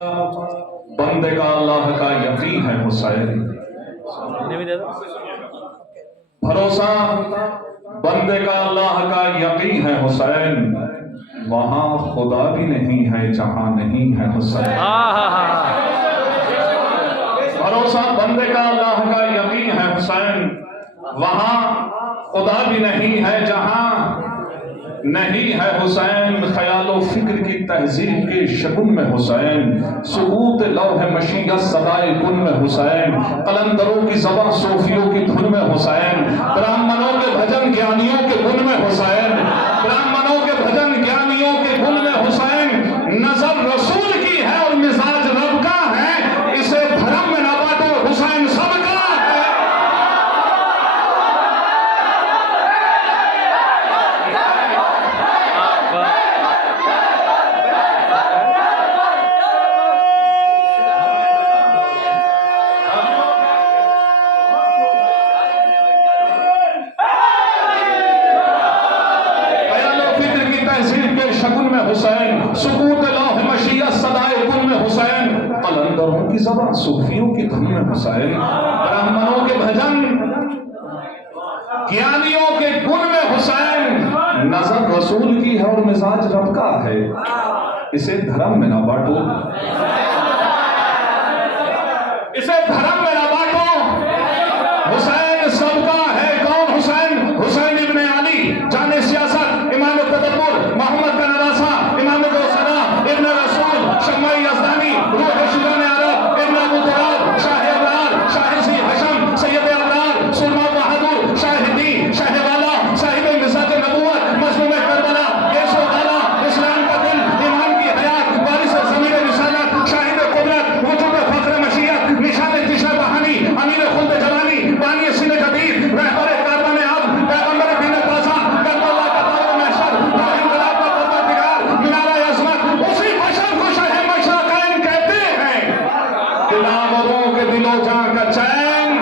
بندے کا اللہ کا یقین ہے حسین، بھروسہ بندے کا اللہ کا یقین ہے حسین، وہاں خدا بھی نہیں ہے جہاں نہیں ہے حسین۔ بھروسہ بندے کا اللہ کا یقین ہے حسین، وہاں خدا بھی نہیں ہے جہاں نہیں ہے حسین۔ خیال و فکر کی تہذیب کے شگن میں حسین، سکوت لوح مشیت صدائے کن میں حسین، قلندروں کی زبان صوفیوں کی دھن میں حسین، برہمنوں کے بھجن گیانیوں کے گن میں حسین، برہمنوں کے بھجن گیانیوں کے گن میں حسین۔ نظر رسول کی ہے اور مزاج رب کا ہے، اسے بھرم میں نہ بانٹو، حسین سب کا ہے۔ شگن میں حسین، سکوت لوح مشیت صدائے کن میں حسین، قلندروں کی زبان صوفیوں کی دھن میں حسین، برہمنوں کے بھجن گیانیوں کے گن میں حسین۔ نظر رسول کی ہے اور مزاج رب کا ہے، اسے دھرم میں نہ بانٹو، اسے دھرم میں نہ بانٹو، حسین سب کا ہے۔ کون حسین؟ حسین ابن علی، جان سیاست، امام تدبر، محمد کا نواسہ، امام دوسرا، ابن رسول، شمع یزدانی، روح شجان عرب، ابن ابو تراب، شاہ ابرار، شاہ سی حشم، سید ابرار، سلما بہادر، شاہ دین، شاہ والا، صاحب مزاج نبوت، مظلوم کربلا، یسوع والا، اسلام کا دل، ایمان کی حیات، وارث ضمیر رسالت، شاہد قدرت، وجود فخر مشیت، نشان انتشار بہانی، امیر خلد جوانی، بانی سن جدید، رہبر کاروان اب، پیغمبر دین تازہ، کرب اللہ کا دور محشر، انقلاب کا پروردگار، منارہ عظمت، اسی بشر کو شاہ مشرقین کہتے ہیں۔ دلاوروں کے دل و جاں کا چین،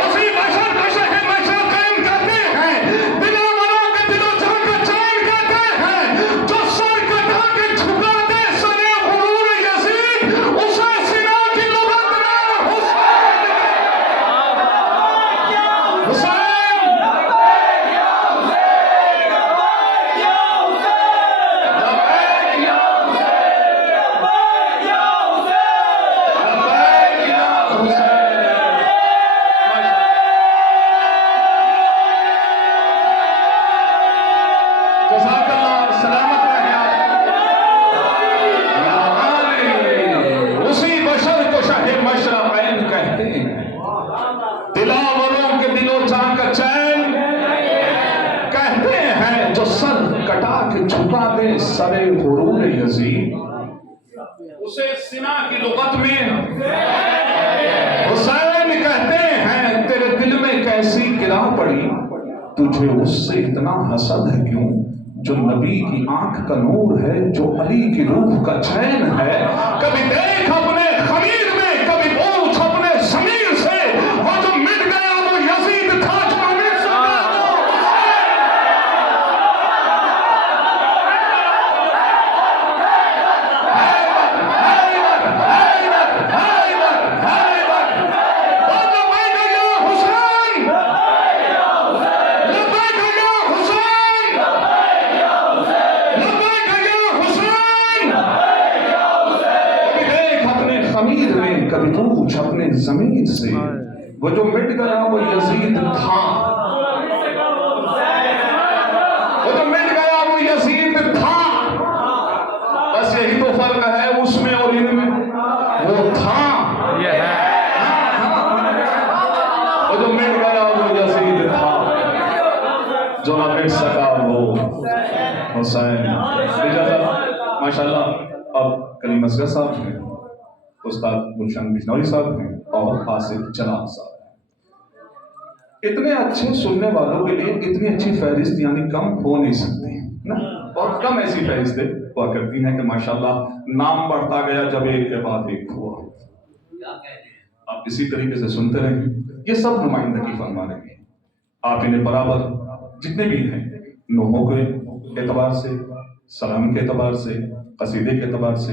اسی بشر کو شاہ مشرقین کہتے ہیں۔ دلاوروں کے دل و جاں کا چین کہتے ہیں۔ جو سر کٹا کے جھکا دے سنے غرور یزید، اسے سنا کی لغت میں حسین حسین۔ جزاک اللہ، سلامت رہے آپ۔ یا علی، اسی بشر کو شاہ مشرقین کہتے ہیں۔ دلاوروں کے دل و جاں کا چین کہتے ہیں۔ جو سر کٹا کے جھکا دے سر غرور یزید، اسے سنا کی لغت میں حسین کہتے ہیں۔ تیرے دل میں کیسی گرا پڑی، تجھے اس سے اتنا حسد ہے کیوں؟ جو نبی کی آنکھ کا نور ہے، جو علی کی روح کا چین ہے۔ کبھی دیکھ اپنے خمیر میں، کبھی پوچھ اپنے ضمیر سے، وہ جو مٹ گیا وہ یزید تھا جو امیر سے کبھی پوچھ اپنے ضمیر سے، وہ جو مٹ گیا وہ یزید تھا، وہ جو مٹ گیا وہ یزید تھا۔ بس یہی تو فرق ہے اس میں اور ان میں، وہ تھا، وہ جو مٹ گیا وہ یزید تھا، جو نہ مٹ سکا وہ حسین۔ ماشاءاللہ اب کریم اصغر صاحب ہیں، استاد گلشن بجنوری صاحب ہیں اور آصف جناب صاحب ہیں۔ اتنے اچھے سننے والوں کے لیے اتنی اچھی فہرست یعنی کم ہو نہیں سکتی نا، اور کم ایسی فہرستیں ہوا کرتی ہیں کہ ماشاءاللہ نام بڑھتا گیا جب ایک کے بعد ایک ہوا۔ آپ اسی طریقے سے سنتے رہیں، یہ سب نمائندگی فرما رہے ہیں۔ آپ انہیں برابر جتنے بھی ہیں، نوحوں کے اعتبار سے، سلام کے اعتبار سے، قصیدے کے اعتبار سے،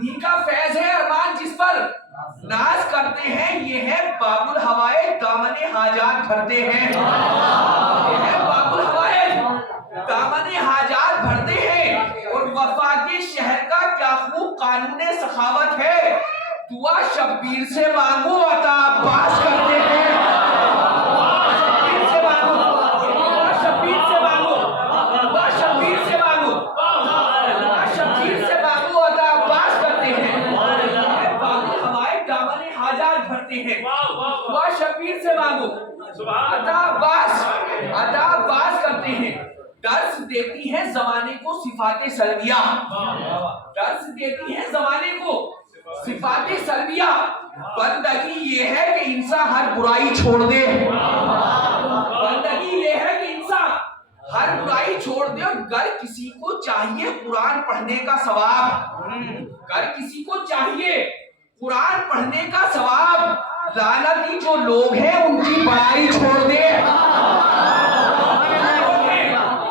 انہی کا فیض ہے ارمان جس پر ناز کرتے ہیں، یہ ہے باب الحوائج دامن حاجات بھرتے ہیں، یہ ہے باب الحوائج دامن حاجات بھرتے ہیں۔ اور وفا کے شہر کا کیا خوب قانون سخاوت ہے، دعا شبیر سے مانگو عطا عباس کرتے ہیں، شبیر سے مانگو، دعا شبیر سے مانگو، دعا شبیر سے مانگو، دعا شبیر سے مانگو عطا عباس کرتے ہیں، باب الحوائج دامن حاجات بھرتے ہیں، دعا شبیر سے مانگو عطا عباس کرتے ہیں۔ درس دیتی ہے زمانے کو صفات سلبیہ، درس دیتی ہے زمانے کو صفات سلبیہ۔ بندگی یہ ہے کہ انسان ہر برائی چھوڑ دے، بندگی یہ ہے کہ انسان ہر برائی چھوڑ دے۔ اور گر کسی کو چاہیے قرآن پڑھنے کا ثواب، گر کسی کو چاہیے قرآن پڑھنے کا ثواب، لعنتی جو لوگ ہیں ان کی بڑائی چھوڑ دے۔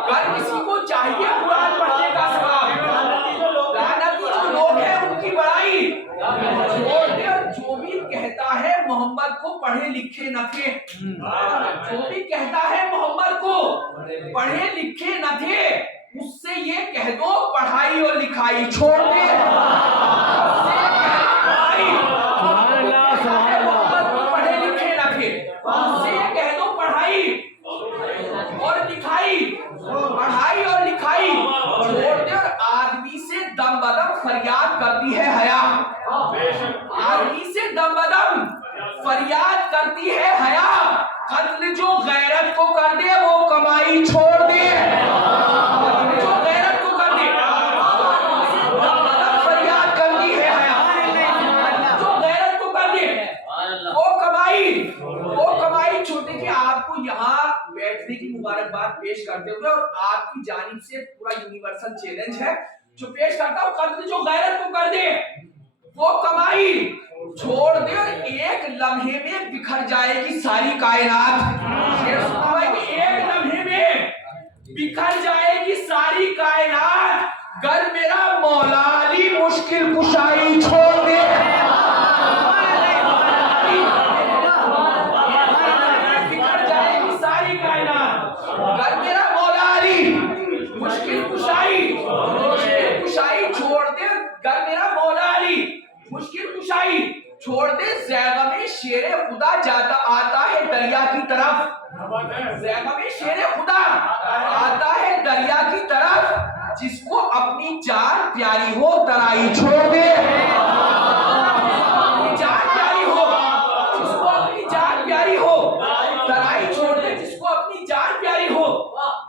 گر کسی کو چاہیے قرآن پڑھنے کا ثواب، لعنتی جو لوگ ہیں ان کی بڑائی چھوڑ دے۔ اور جو بھی کہتا ہے محمد کو پڑھے لکھے نہ تھے، جو بھی کہتا ہے محمد کو پڑھے لکھے نہ تھے، اس سے یہ کہہ دو پڑھائی اور لکھائی چھوڑ دے۔ محمد کو پڑھے لکھے نہ تھے، اس سے یہ کہہ دو پڑھائی اور لکھائی، پڑھائی اور لکھائی چھوڑ دے۔ اور آدمی سے دم بدم فریاد کرتی ہے حیا، آدمی سے دم بدم فریاد کرتی ہے حیا، قتل جو غیرت کو کر دے وہ کمائی چھوڑ دے، قتل جو غیرت کو کر دے دم بدم فریاد کرتی ہے حیا، جو غیرت کو کر دے وہ کمائی چھوڑ دے۔ کہ آپ کو یہاں بیٹھنے کی مبارکباد پیش کرتے ہوئے اور آپ کی جانب سے پورا یونیورسل چیلنج ہے جو پیش کرتا ہوں، قتل جو غیرت کو کر دے وہ کمائی چھوڑ دے۔ اور ایک لمحے میں بکھر جائے گی ساری کائنات، ایک لمحے میں بکھر جائے گی ساری کائنات، گر میرا مولا علی مشکل کشائی چھوڑ دے۔ بکھر جائے گی ساری کائنات، گر میرا مولا علی مشکل کشائی چھوڑ دے، گر میرا مولا علی مشکل کشائی چھوڑ دے۔ زیغم شیر خدا جاتا آتا ہے دریا کی طرف، زیغم شیر خدا آتا ہے دریا کی طرف، جس کو اپنی جان پیاری ہو ترائی چھوڑ دے، اپنی جان پیاری ہو، جس کو اپنی جان پیاری ہو ترائی چھوڑ دے، جس کو اپنی جان پیاری ہو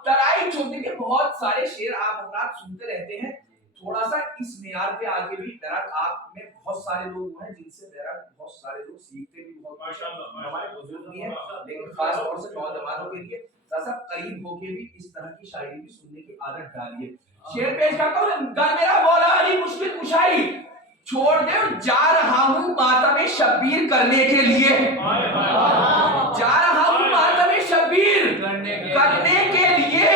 ترائی چھوڑ دے۔ کہ بہت سارے شعر آپ حضرات سنتے رہتے ہیں، تھوڑا سا اس معیار پہ آگے بھی درخت آپ میں بہت سارے لوگ ہیں جن سے درخت بہت سارے لوگ سیکھتے بھی بہت کچھ ہیں، ہمارے بزرگ بھی ہیں، لیکن خاص طور سے نوجوانوں کے لیے ذرا سا قریب ہو کے بھی اس طرح کی شاعری بھی سننے کی عادت ڈالیے۔ شعر پیش کرتا ہوں، گر میرا مولا علی مشکل کشائی چھوڑ دے، جا رہا ہوں ماتم شبیر کرنے کے لیے، جا رہا ہوں ماتم شبیر کرنے کے لیے،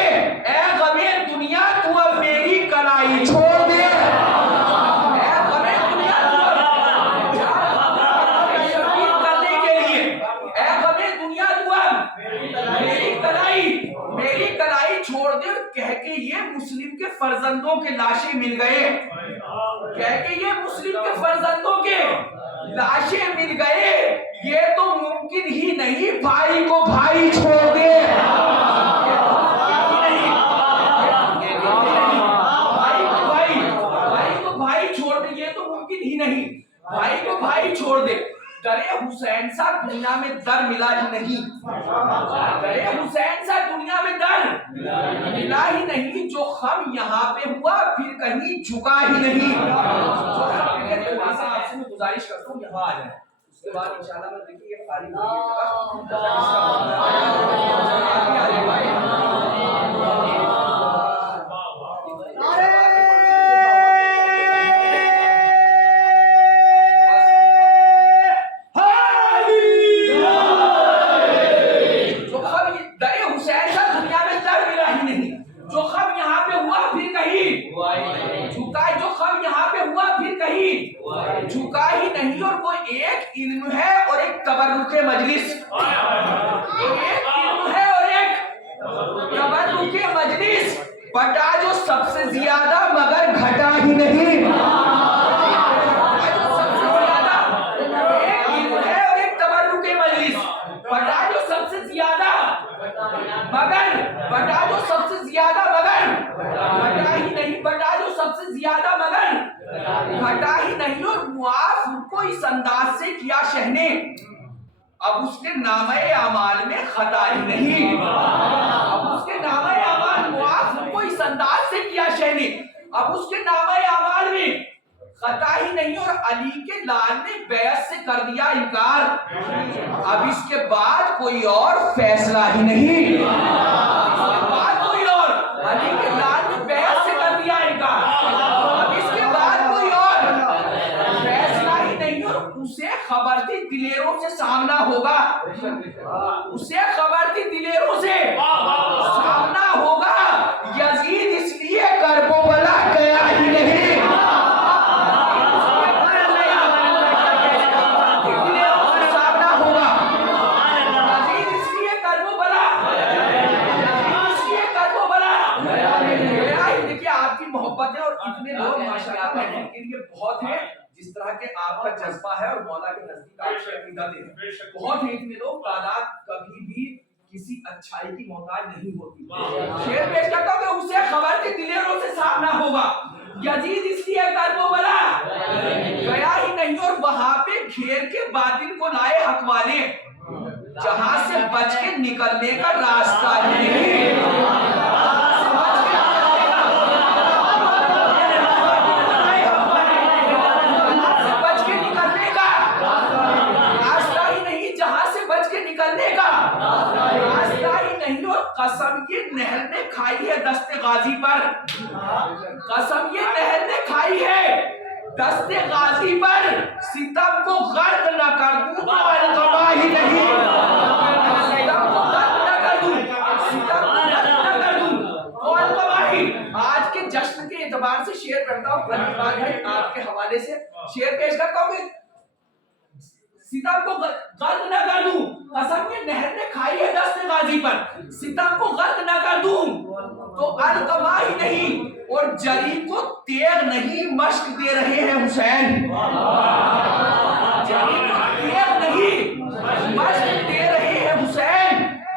اے غم دنیا تو اب میری کلائی چھوڑ دے، اے غم دنیا تو اب جا رہا ہوں ماتم شبیر کرنے کے لیے، اے غم دنیا تو اب میری کلائی چھوڑ دے۔ کہہ کے یہ مسلم کے فرزندوں کے لاشیں مل گئے، کہہ کے یہ مسلم کے فرزندوں کے لاشیں مل گئے، یہ تو ممکن ہی نہیں بھائی کو بھائی چھوڑ دے، بھائی کو بھائی چھوڑ دے، یہ تو ممکن ہی نہیں بھائی کو بھائی چھوڑ دے۔ درے حسین سا دنیا میں در ملا ہی نہیں، درے حسین سا دنیا میں در ملا ہی نہیں، جو خم یہاں پہ ہوا پھر کہیں جھکا ہی نہیں۔ تھوڑا سا آپ سے میں گزارش کرتا ہوں یہاں آ جائیں، اس کے بعد انشاءاللہ میں دیکھیں یہ خالی جھکا، جو خم یہاں پہ ہوا پھر کہیں ایک علم ہے اور ایک تبرک مجلس، ایک علم ہے اور ایک تبرک مجلس، بٹا جو سب سے زیادہ مگر گھٹا ہی نہیں، سب سے زیادہ ایک علم ہے اور ایک تبرک مجلس، بٹا جو سب سے زیادہ مگر، بٹا جو سب سے زیادہ مگر گھٹا ہی نہیں، بٹا جو سب سے زیادہ مگر گھٹا ہی نہیں، اور معاف ان کو اس انداز سے کیا شہ نے اب اس کے نامہ اعمال میں خطا ہی نہیں، اب اس کے نامہ اعمال معاف ان کو اس انداز سے کیا شہ نے اب اس کے نامہ اعمال میں خطا ہی نہیں، اور علی کے لال نے بیعت سے کر دیا انکار، اب اس کے بعد کوئی اور فیصلہ ہی نہیں، اس کے بعد کوئی اور، علی کے لال نے بیعت سے کر دیا انکار، اب اس کے بعد کوئی اور فیصلہ ہی نہیں، اور اسے خبر تھی دلیروں سے سامنا ہوگا، اسے خبر تھی دلیروں سے سامنا ہوگا، یزید اس لیے کرب و بلا گیا ہی نہیں، محبت ہے، اور اتنے لوگ ماشاءاللہ محفل کے لیے بہت ہیں، جس طرح کے آپ کا جذبہ ہے اور مولا کے نزدیک آپ کی عقیدت ہے، بہت ہیں اتنے لوگ، تعداد کبھی بھی کسی اچھائی کی محتاج نہیں ہوتی، شعر پیش کرتا ہوں کہ اسے خبر کے دلیروں سے سامنا ہوگا، یزید اس لیے کرب و بلا گیا ہی نہیں، اور وہاں پہ گھیر کے باطل کو لائے حق والے، جہاں سے بچ کے نکلنے کا راستہ ہی نہیں، قسم یہ نہر نے کھائی ہے دست غازی پر، قسم یہ نہر نے کھائی ہے دست غازی پر، ستم کو غرق نہ کر دوں تو القبا ہی نہیں، ستم کو غرق نہ کر دوں، ستم کو غرق نہ کر دوں تو القبا ہی۔ آج کے جشن کے اعتبار سے شعر پڑھتا ہوں، علی بات ہے آپ کے حوالے سے شعر پیش کرتا ہوں کہ ستم کو غرق نہ کر دوں، قسم یہ نہر نے کھائی ہے دست غازی پر، ستم کو غرق نہ کر دوں تو القما ہی نہیں، اور جری کو تیغ نہیں مشق دے رہے ہیں حسین، جری کو تیغ نہیں مشق دے رہے ہیں حسین،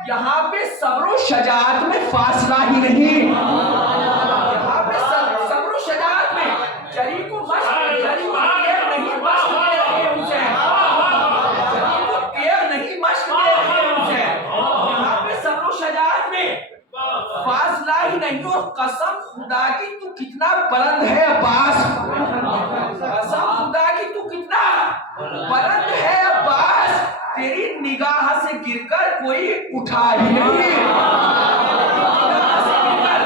یہاں پہ صبر و شجاعت میں فاصلہ ہی نہیں، یہاں پہ صبر و شجاعت میں جری کو مشق، جری کو تیغ نہیں مشق دے رہے ہیں حسین، فاصلہ ہی نہیں، اور قسم خدا کی تو کتنا بلند ہے عباس، قسم خدا کی تو کتنا بلند ہے عباس، تیری نگاہ سے گر کر کوئی اٹھا ہی نہیں، نگاہ سے گر کر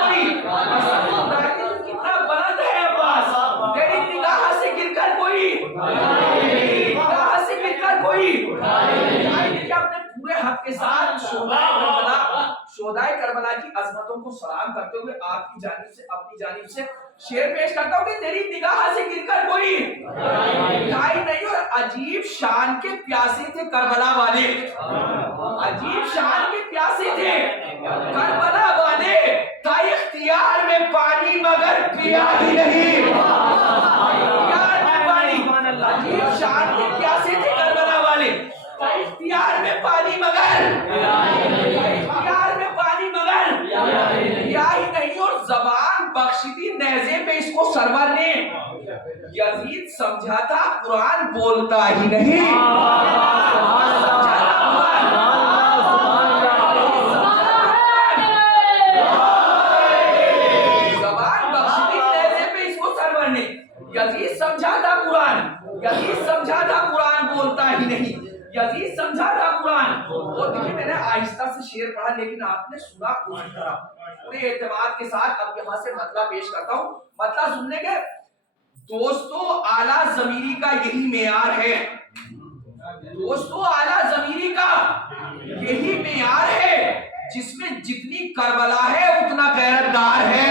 کوئی، قسم خدا کی تو کتنا بلند ہے عباس، تیری نگاہ سے گر کر کوئی، نگاہ سے گر کر کوئی، اپنے پورے حق کے ساتھ شہدائے کربلا کی عظمتوں کو سلام کرتے ہوئے آپ کی جانب سے اپنی جانب سے شعر پیش کرتا ہوں کہ تیری نگاہ سے گر کر کوئی اٹھائی نہیں، اور عجیب شان کے پیاسے تھے کربلا والے، عجیب شان کے پیاسے تھے کربلا والے، تھا اختیار میں پانی مگر پیا ہی نہیں، اختیار میں پانی، عجیب شان کے پیاسے تھے کربلا والے، اختیار میں پانی مگر، اختیار میں پانی مگر یا ہی نہیں، اور زبان بخش دی نیزے پہ اس کو سرور نے، یزید سمجھا تھا قرآن بولتا ہی نہیں، زبان بخش دی نیزے پہ اس کو سرور نے، یزید سمجھا تھا قرآن، یزید سمجھا تھا قرآن بولتا ہی نہیں، یزید سمجھا تھا قرآن، اور دیکھیں میں نے آہستہ سے شعر پڑھا لیکن آپ نے سنا اسی طرح پورے اعتماد کے ساتھ، اب یہاں سے مطلب پیش کرتا ہوں، مطلب سننے کے دوستو، اعلیٰ ضمیری کا یہی معیار ہے، دوستو اعلیٰ ضمیری کا یہی معیار ہے، جس میں جتنی کربلا ہے اتنا غیرت دار ہے،